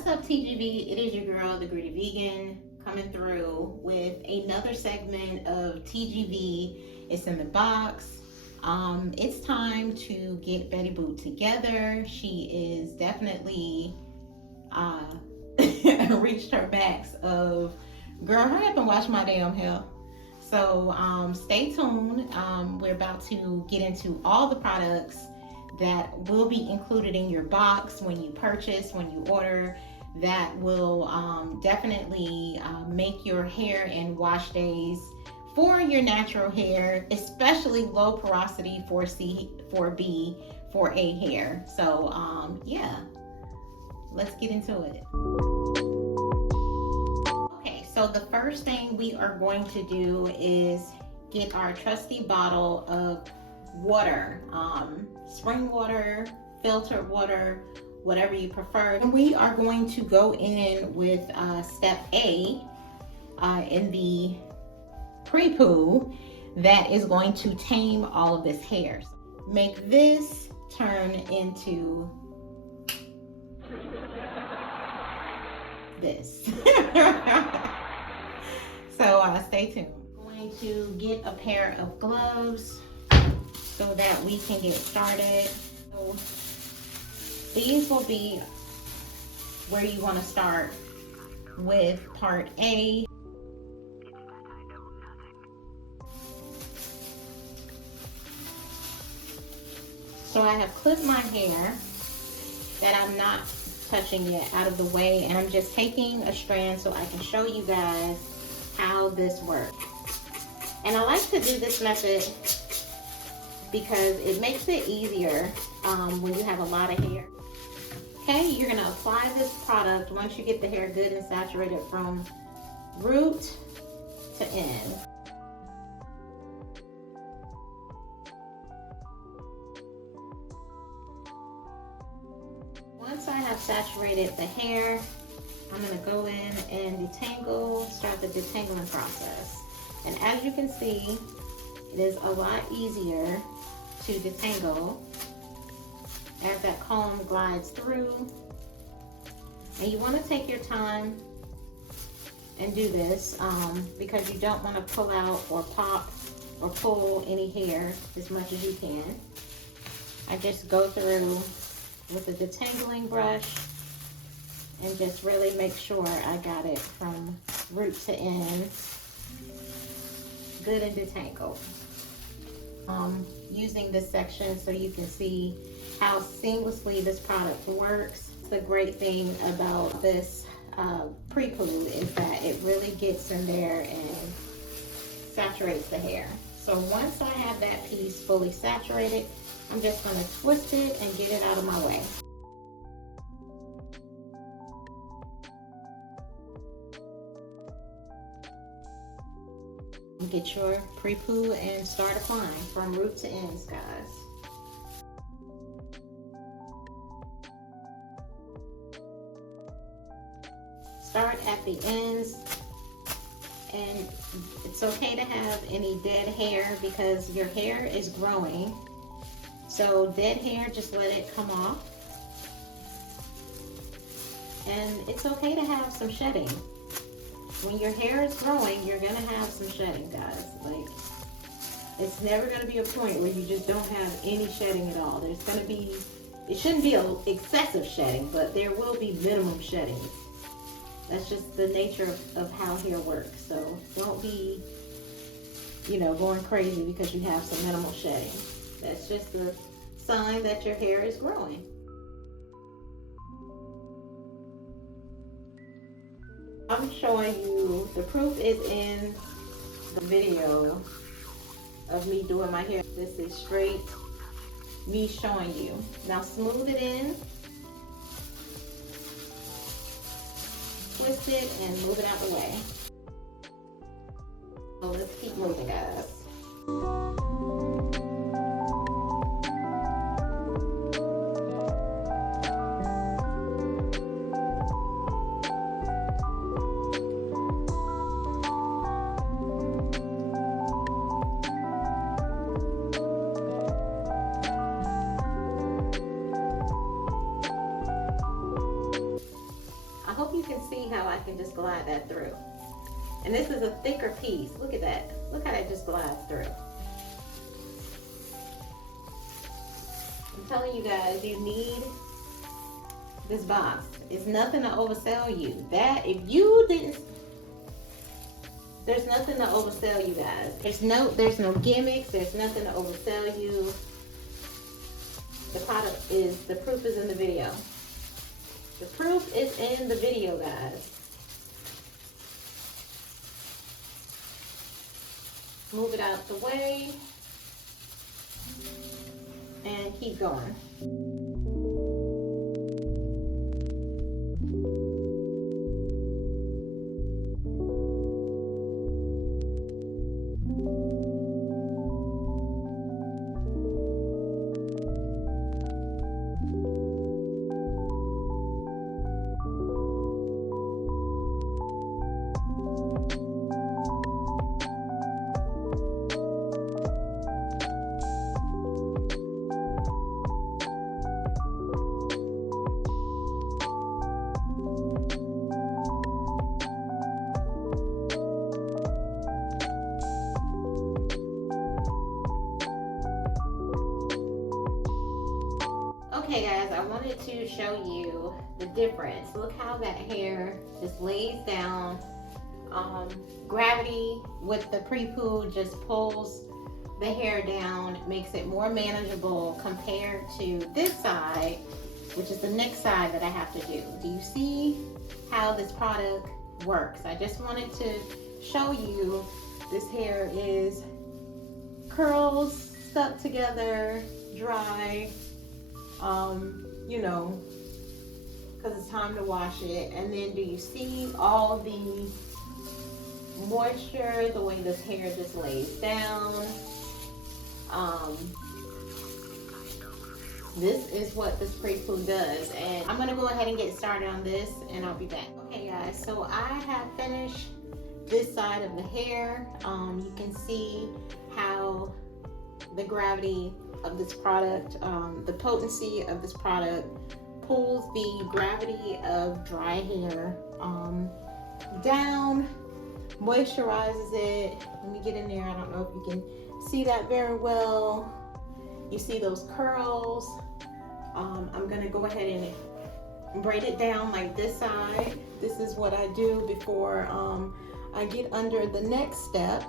What's up, TGV? It is your girl, the Gritty Vegan, coming through with another segment of TGV. It's in the box. It's time to get Betty Boop together. She is definitely reached her max of, girl, hurry up and wash my damn hair. So stay tuned. We're about to get into all the products that will be included in your box when you purchase, when you order, that will definitely make your hair and wash days for your natural hair, especially low porosity 4C, 4B, 4A hair. So yeah, let's get into it. Okay, so the first thing we are going to do is get our trusty bottle of water, spring water, filtered water, whatever you prefer. And we are going to go in with step A in the pre-poo that is going to tame all of this hair. Make this turn into this. So stay tuned. I'm going to get a pair of gloves so that we can get started. So these will be where you want to start with part A. So I have clipped my hair that I'm not touching yet out of the way, and I'm just taking a strand so I can show you guys how this works. And I like to do this method because it makes it easier when you have a lot of hair. Okay, you're gonna apply this product once you get the hair good and saturated from root to end. Once I have saturated the hair, I'm gonna go in and detangle, start the detangling process. And as you can see, it is a lot easier to detangle as that comb glides through. And you want to take your time and do this because you don't want to pull out or pop or pull any hair as much as you can. I just go through with a detangling brush and just really make sure I got it from root to end, good and detangled. Using this section so you can see how seamlessly this product works. The great thing about this pre-poo is that it really gets in there and saturates the hair. So once I have that piece fully saturated, I'm just going to twist it and get it out of my way. Get your pre-poo and start applying from root to ends, guys. Start at the ends, and it's okay to have any dead hair because your hair is growing. So dead hair, just let it come off. And it's okay to have some shedding. When your hair is growing, you're gonna have some shedding, guys. Like, it's never gonna be a point where you just don't have any shedding at all. There's gonna be, it shouldn't be excessive shedding, but there will be minimum shedding. That's just the nature of how hair works. So don't be, going crazy because you have some minimal shedding. That's just a sign that your hair is growing. I'm showing you, the proof is in the video of me doing my hair. This is straight me showing you. Now smooth it in, twist it, and move it out the way. So let's keep moving, guys. hope you can see how I can just glide that through. And this is a thicker piece. Look at that. Look how that just glides through. I'm telling you guys, you need this box. It's nothing to oversell you. That, if you didn't, there's nothing to oversell you guys. There's no gimmicks. There's nothing to oversell you. The product is, the proof is in the video. The proof is in the video, guys. Move it out the way and keep going. Okay guys, I wanted to show you the difference. Look how that hair just lays down. Gravity with the pre-poo just pulls the hair down, makes it more manageable compared to this side, which is the next side that I have to do. Do you see how this product works? I just wanted to show you this hair is curls stuck together, dry, you know, because it's time to wash it. And then do you see all the moisture, the way this hair just lays down? This is what this pre-poo does, and I'm gonna go ahead and get started on this and I'll be back. Okay guys, so I have finished this side of the hair. You can see how the gravity of this product, the potency of this product pulls the gravity of dry hair down, moisturizes it. Let me get in there. I don't know if you can see that very well. You see those curls. I'm gonna go ahead and braid it down like this side. This is what I do before I get under the next step.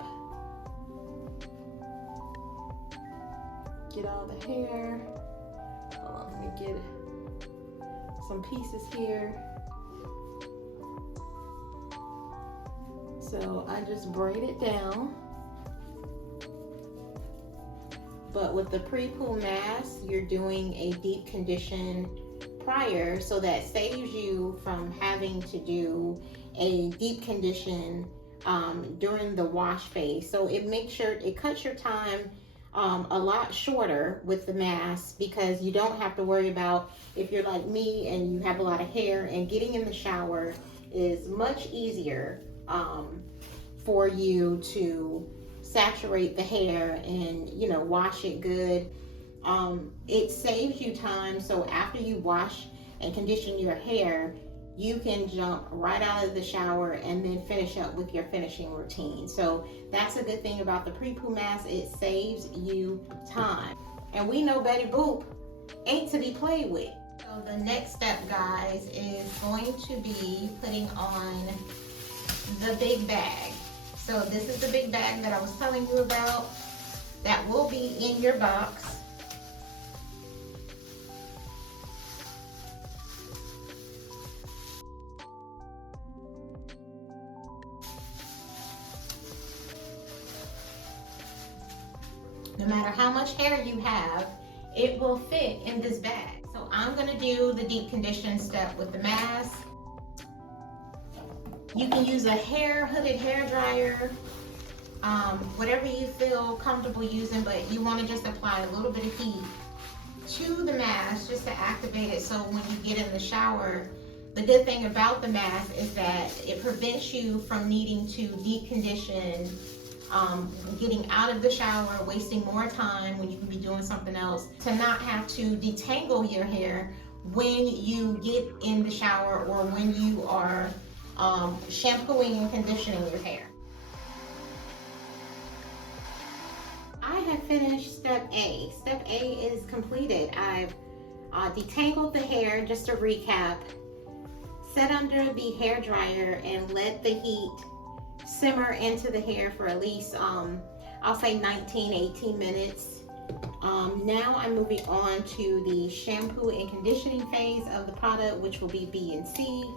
Get all the hair. Hold on, let me get some pieces here. So I just braid it down. But with the pre-poo mask, you're doing a deep condition prior, so that saves you from having to do a deep condition during the wash phase. So it makes sure, it cuts your time a lot shorter with the mask, because you don't have to worry about, if you're like me and you have a lot of hair, and getting in the shower is much easier for you to saturate the hair and, you know, wash it good. It saves you time, so after you wash and condition your hair, you can jump right out of the shower and then finish up with your finishing routine. So that's a good thing about the pre-poo mask. It saves you time. And we know Betty Boop ain't to be played with. So the next step, guys, is going to be putting on the big bag. So this is the big bag that I was telling you about. That will be in your box. No matter how much hair you have, it will fit in this bag. So I'm gonna do the deep condition step with the mask. You can use a hooded hair dryer, whatever you feel comfortable using, but you want to just apply a little bit of heat to the mask just to activate it, so when you get in the shower, the good thing about the mask is that it prevents you from needing to deep condition, getting out of the shower, wasting more time when you can be doing something else, to not have to detangle your hair when you get in the shower or when you are shampooing and conditioning your hair. I have finished step A. Step A is completed. I've detangled the hair, just to recap, set under the hair dryer and let the heat simmer into the hair for at least, I'll say 19-18 minutes. Now I'm moving on to the shampoo and conditioning phase of the product, which will be B and C.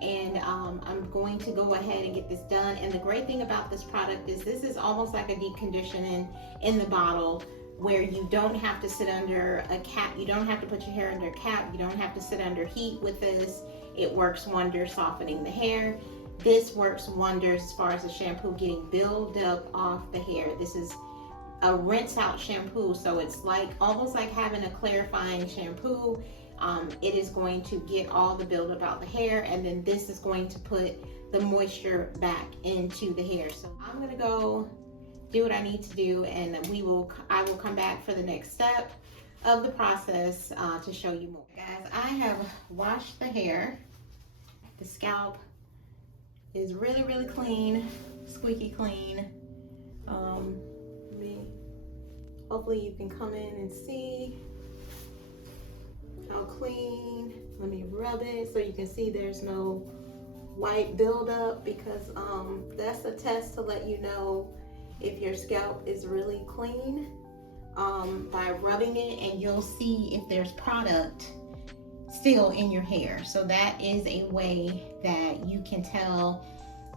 And I'm going to go ahead and get this done. And the great thing about this product is this is almost like a deep conditioning in the bottle, where you don't have to sit under a cap. You don't have to put your hair under a cap. You don't have to sit under heat with this. It works wonders softening the hair. This works wonders as far as the shampoo getting buildup off the hair. This is a rinse out shampoo, so it's like almost like having a clarifying shampoo. It is going to get all the buildup out the hair, and then this is going to put the moisture back into the hair. So I'm gonna go do what I need to do, and I will come back for the next step of the process to show you more. Guys, I have washed the hair. The scalp is really, really clean, squeaky clean. Hopefully you can come in and see how clean. Let me rub it so you can see there's no white buildup, because that's a test to let you know if your scalp is really clean, by rubbing it, and you'll see if there's product still in your hair. So that is a way that you can tell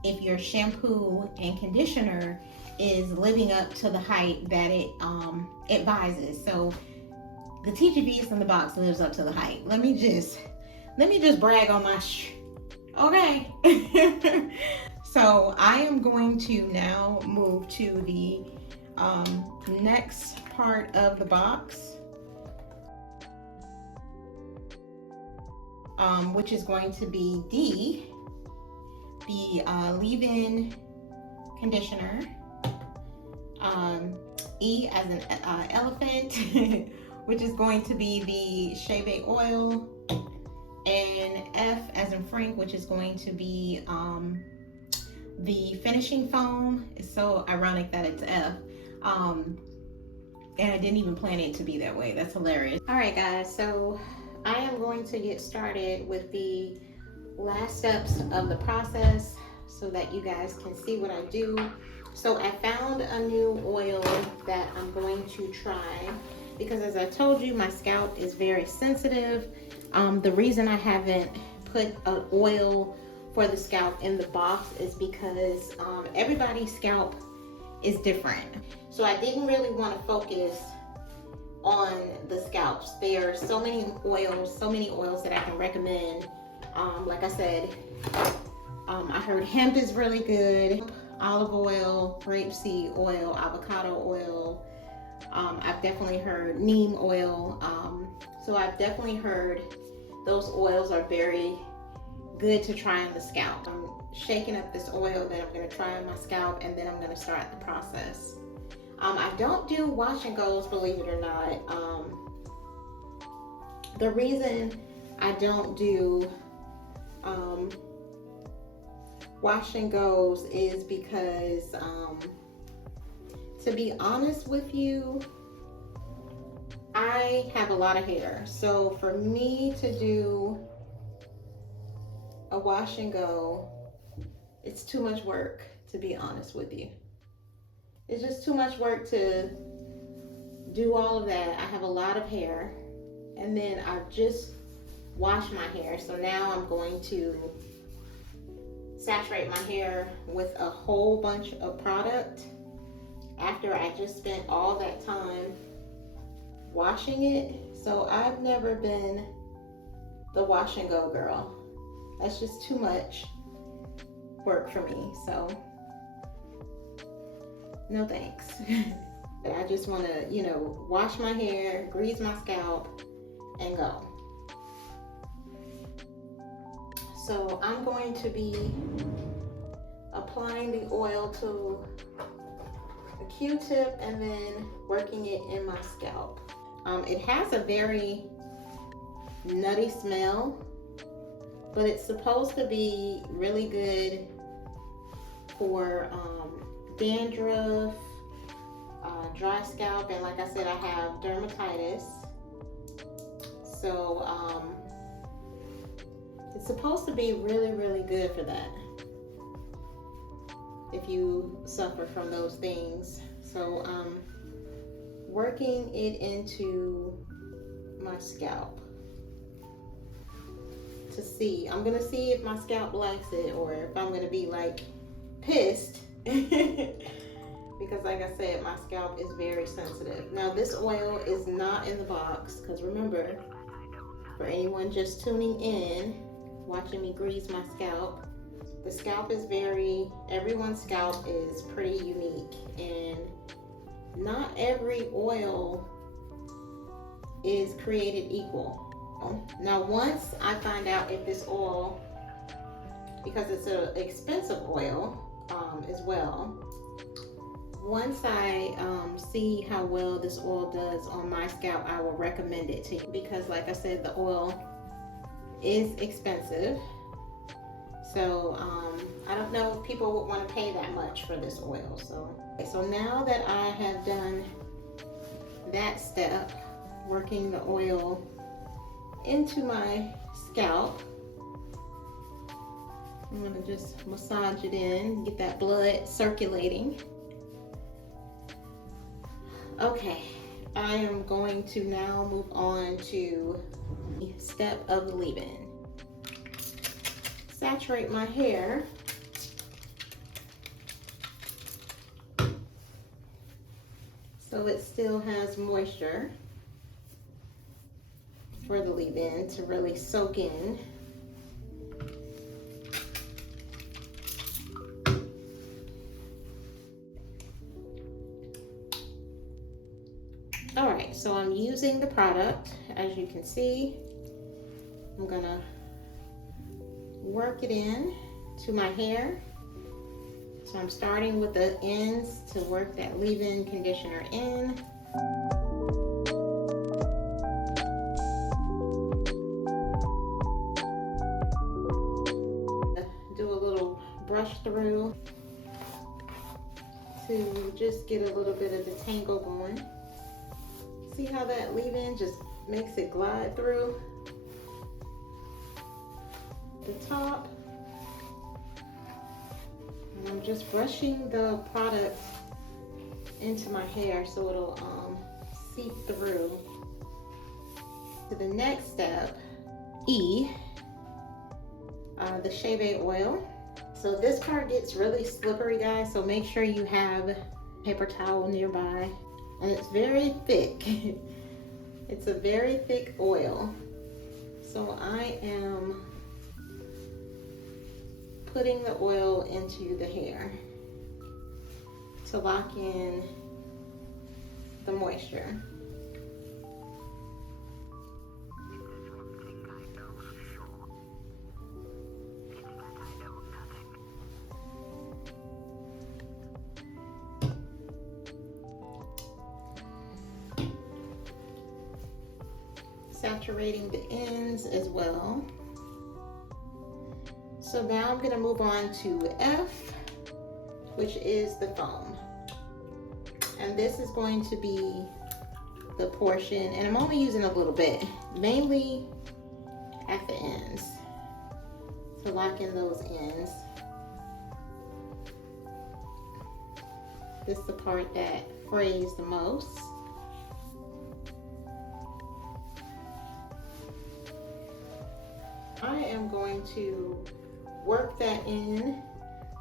if your shampoo and conditioner is living up to the hype that it advises. So the TGV is in the box lives up to the hype. Let me just brag on my okay. So I am going to now move to the next part of the box, which is going to be D, the leave-in conditioner. E as an elephant, which is going to be the shea oil, and F as in Frank, which is going to be the finishing foam. It's so ironic that it's F. And I didn't even plan it to be that way. That's hilarious. All right, guys, so I am going to get started with the last steps of the process so that you guys can see what I do. So I found a new oil that I'm going to try, because as I told you, my scalp is very sensitive. The reason I haven't put an oil for the scalp in the box is because everybody's scalp is different. So I didn't really want to focus on the scalps. There are so many oils that I can recommend. Like I said, I heard hemp is really good, olive oil, grapeseed oil, avocado oil. I've definitely heard neem oil. So I've definitely heard those oils are very good to try on the scalp. I'm shaking up this oil that I'm going to try on my scalp, and then I'm going to start the process. I don't do wash and goes, believe it or not. The reason I don't do wash and goes is because, to be honest with you, I have a lot of hair. So for me to do a wash and go, it's too much work, to be honest with you. It's just too much work to do all of that. I have a lot of hair, and then I've just washed my hair. So now I'm going to saturate my hair with a whole bunch of product after I just spent all that time washing it. So I've never been the wash and go girl. That's just too much work for me. So no thanks. I just want to, wash my hair, grease my scalp, and go. So I'm going to be applying the oil to a Q-tip and then working it in my scalp. It has a very nutty smell, but it's supposed to be really good for dandruff, dry scalp, and like I said, I have dermatitis. So it's supposed to be really, really good for that if you suffer from those things. So I'm working it into my scalp to see. I'm gonna see if my scalp likes it or if I'm gonna be like pissed because like I said, my scalp is very sensitive. Now this oil is not in the box because remember, for anyone just tuning in, watching me grease my scalp, the scalp is everyone's scalp is pretty unique, and not every oil is created equal. Now once I find out if this oil, because it's an expensive oil as well, once I see how well this oil does on my scalp, I will recommend it to you, because like I said, the oil is expensive. So I don't know if people would want to pay that much for this oil. So now that I have done that step, working the oil into my scalp, I'm going to just massage it in, get that blood circulating. Okay, I am going to now move on to the step of the leave-in. Saturate my hair so it still has moisture for the leave-in to really soak in. All right, so I'm using the product. As you can see, I'm gonna work it in to my hair. So I'm starting with the ends to work that leave-in conditioner in. Do a little brush through to just get a little bit of detangle going. See how that leave-in just makes it glide through the top. And I'm just brushing the product into my hair so it'll seep through. To the next step, E, the shave aid oil. So this part gets really slippery, guys, so make sure you have a paper towel nearby. And it's very thick. It's a very thick oil. So I am putting the oil into the hair to lock in the moisture. Saturating the ends as well. So now I'm going to move on to F, which is the foam. And this is going to be the portion, and I'm only using a little bit, mainly at the ends, to lock in those ends. This is the part that frays the most. I am going to work that in.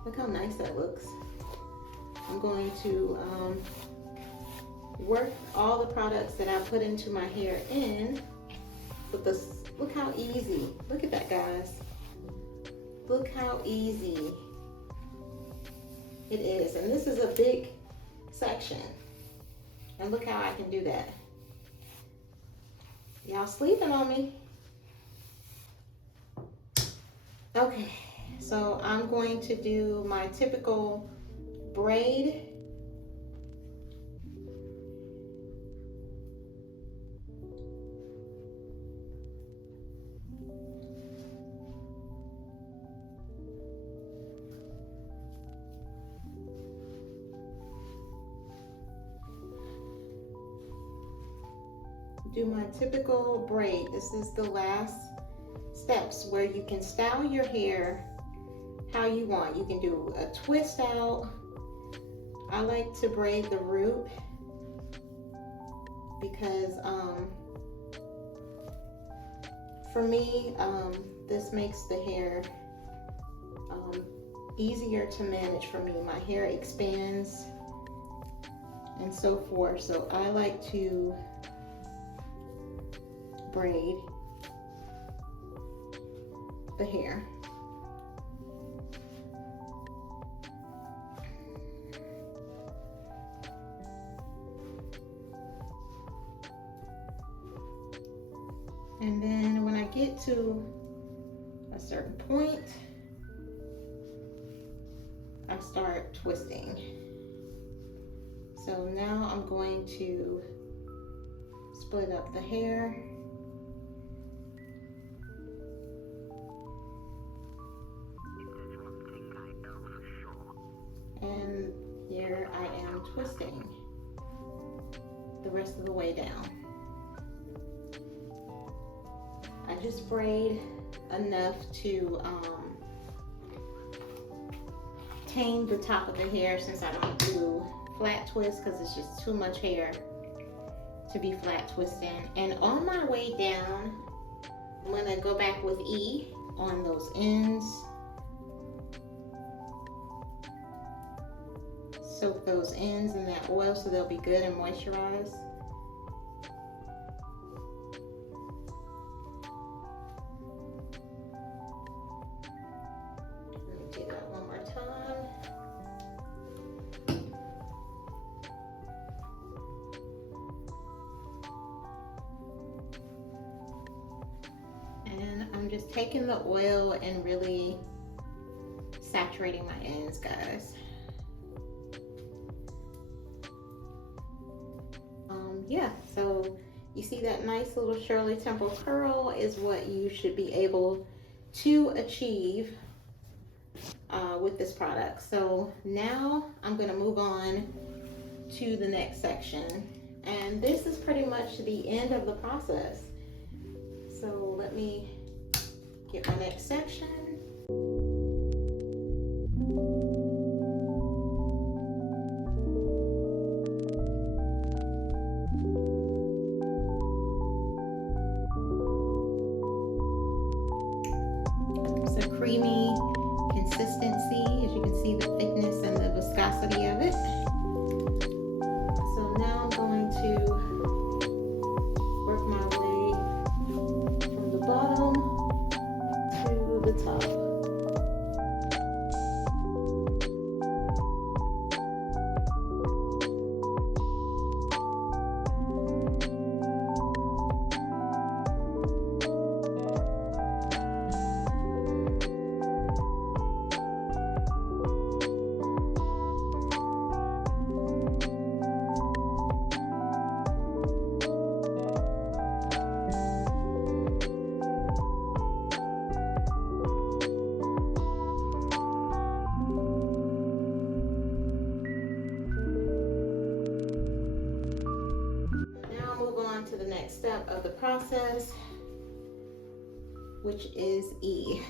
Look how nice that looks. I'm going to work all the products that I put into my hair in with this. Look how easy. Look at that, guys. Look how easy it is. And this is a big section. And look how I can do that. Y'all sleeping on me. Okay, so I'm going to do my typical braid. do my typical braid. This is the last steps where you can style your hair how you want. You can do a twist out. I like to braid the root because for me, this makes the hair easier to manage for me. My hair expands and so forth, so I like to braid the hair. And then when I get to a certain point, I start twisting. So now I'm going to split up the hair. And here I am twisting the rest of the way down. I just braid enough to tame the top of the hair, since I don't do flat twists because it's just too much hair to be flat twisting. And on my way down, I'm gonna go back with E on those ends. Soak those ends in that oil so they'll be good and moisturized. Let me do that one more time. And I'm just taking the oil and really saturating my ends, guys. Yeah, so you see that nice little Shirley Temple curl is what you should be able to achieve with this product. So now I'm going to move on to the next section, and this is pretty much the end of the process. So let me get my next section. It's a creamy consistency, as you can see the thickness and the viscosity of it. So now I'm going to work my way from the bottom to the top. To the next step of the process, which is E.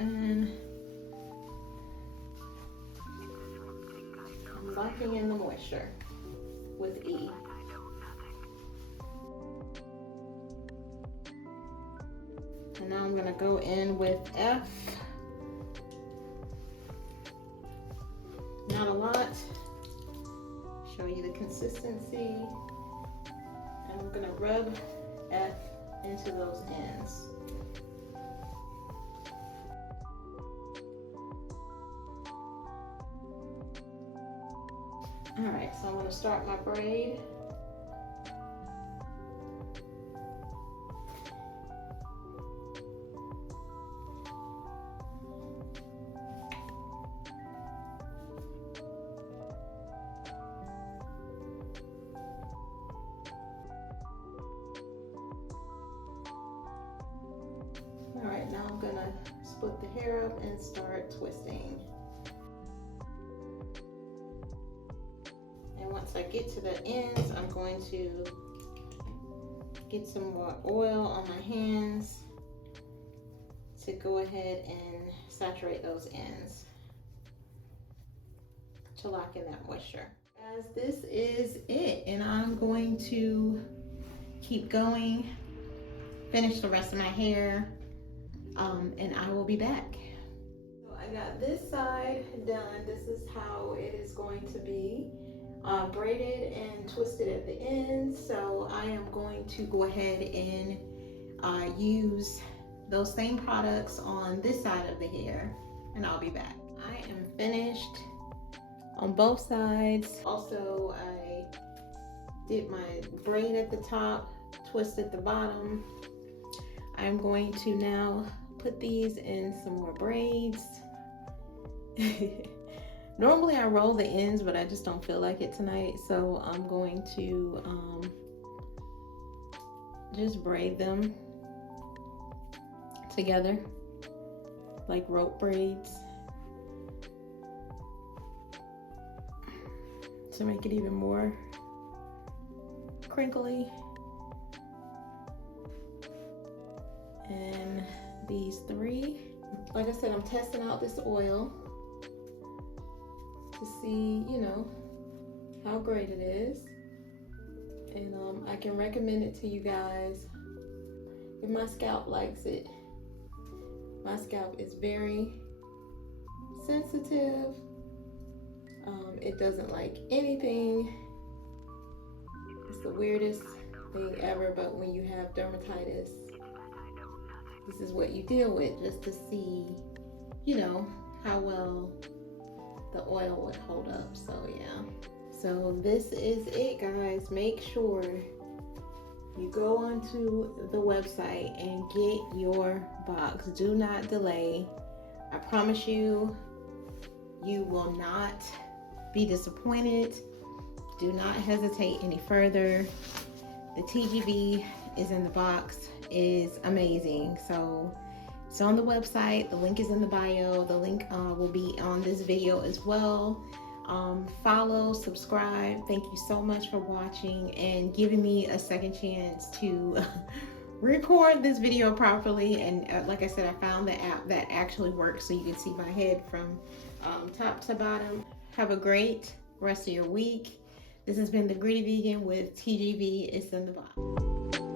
And I'm locking in the moisture with E. And now I'm going to go in with F. Not a lot. Show you the consistency, and I'm gonna rub F into those ends. All right, so I'm gonna start my braid. All right, now I'm gonna split the hair up and start twisting. And then once I get to the ends, I'm going to get some more oil on my hands to go ahead and saturate those ends to lock in that moisture. As this is it, and I'm going to keep going, finish the rest of my hair, and I will be back. So I got this side done. This is how it is going to be. Braided and twisted at the ends. So I am going to go ahead and use those same products on this side of the hair, and I'll be back. I am finished on both sides. Also, I did my braid at the top, twisted the bottom. I'm going to now put these in some more braids. Normally I roll the ends, but I just don't feel like it tonight. So I'm going to just braid them together like rope braids to make it even more crinkly. And these three, like I said, I'm testing out this oil to see, you know, how great it is. And I can recommend it to you guys if my scalp likes it. My scalp is very sensitive. It doesn't like anything. It's the weirdest thing ever, but when you have dermatitis, this is what you deal with, just to see, you know, how well the oil would hold up. So yeah, so this is it, guys. Make sure you go onto the website and get your box. Do not delay. I promise you, you will not be disappointed. Do not hesitate any further. The TGV is in the box. It is amazing. So it's on the website. The link is in the bio. The link will be on this video as well. Follow, subscribe. Thank you so much for watching and giving me a second chance to record this video properly. And like I said, I found the app that actually works so you can see my head from top to bottom. Have a great rest of your week. This has been the Gritty Vegan with TGV. It's in the box.